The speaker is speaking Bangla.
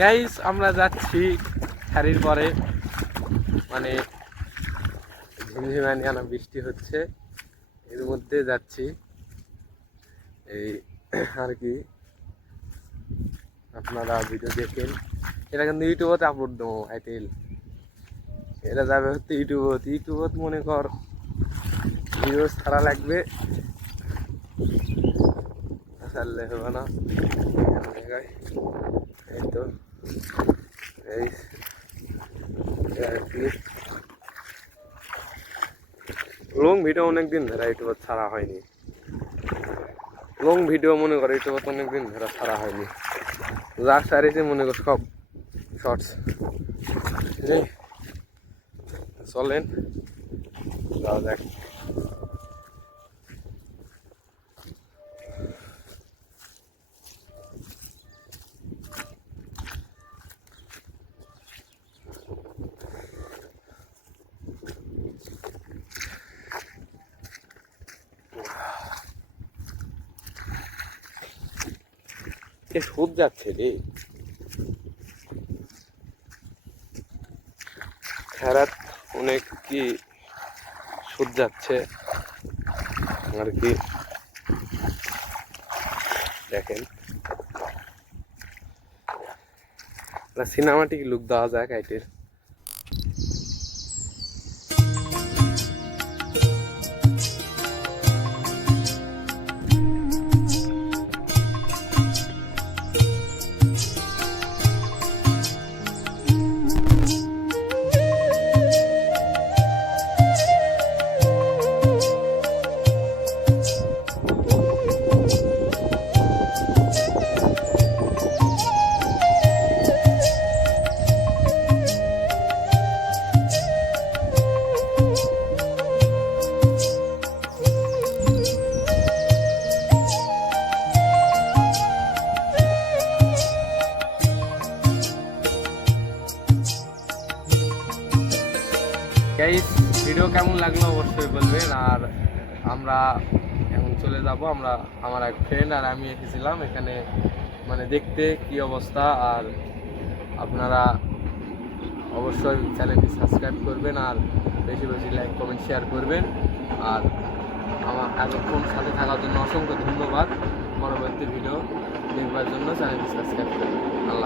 গাইস আমরা যাচ্ছি খারির পরে, মানে ঝিমঝিমানি আনা বৃষ্টি হচ্ছে, এর মধ্যে যাচ্ছি এই আর কি। আপনারা ভিডিও দেখেন, এটা কিন্তু ইউটিউবতে আপলোড দেবো আইটেল, এটা যাবে হচ্ছে ইউটিউবত মনে কর ভিডিও ছাড়া লাগবে, ছাড়লে হবে না। এই তো এই আর কি, লং ভিডিও অনেকদিন ধরে ইউটিউবে ছাড়া হয়নি, লং ভিডিও মনে করে ইউটিউবে অনেকদিন ধরে ছাড়া হয়নি, যা সারিছে মনে কর সব শর্টস। চলেন যাওয়া যাক। এ সুদ যাচ্ছে রে, খেরাত অনেক কি সুদ যাচ্ছে আর কি। দেখেন সিনেমাটিক লুক দেওয়া যাক আইটের। গাইস ভিডিও কেমন লাগলো অবশ্যই বলবেন। আর আমরা এখন চলে যাব, আমরা আমার এক ফ্রেন্ড আর আমি এসেছিলাম এখানে মানে দেখতে কি অবস্থা। আর আপনারা অবশ্যই চ্যানেলটি সাবস্ক্রাইব করবেন আর বেশি বেশি লাইক কমেন্ট শেয়ার করবেন। আর আমার এতক্ষণ সাথে থাকার জন্য অসংখ্য ধন্যবাদ। পরবর্তী ভিডিও দেখবার জন্য চ্যানেলটি সাবস্ক্রাইব করবেন। আল্লাহ।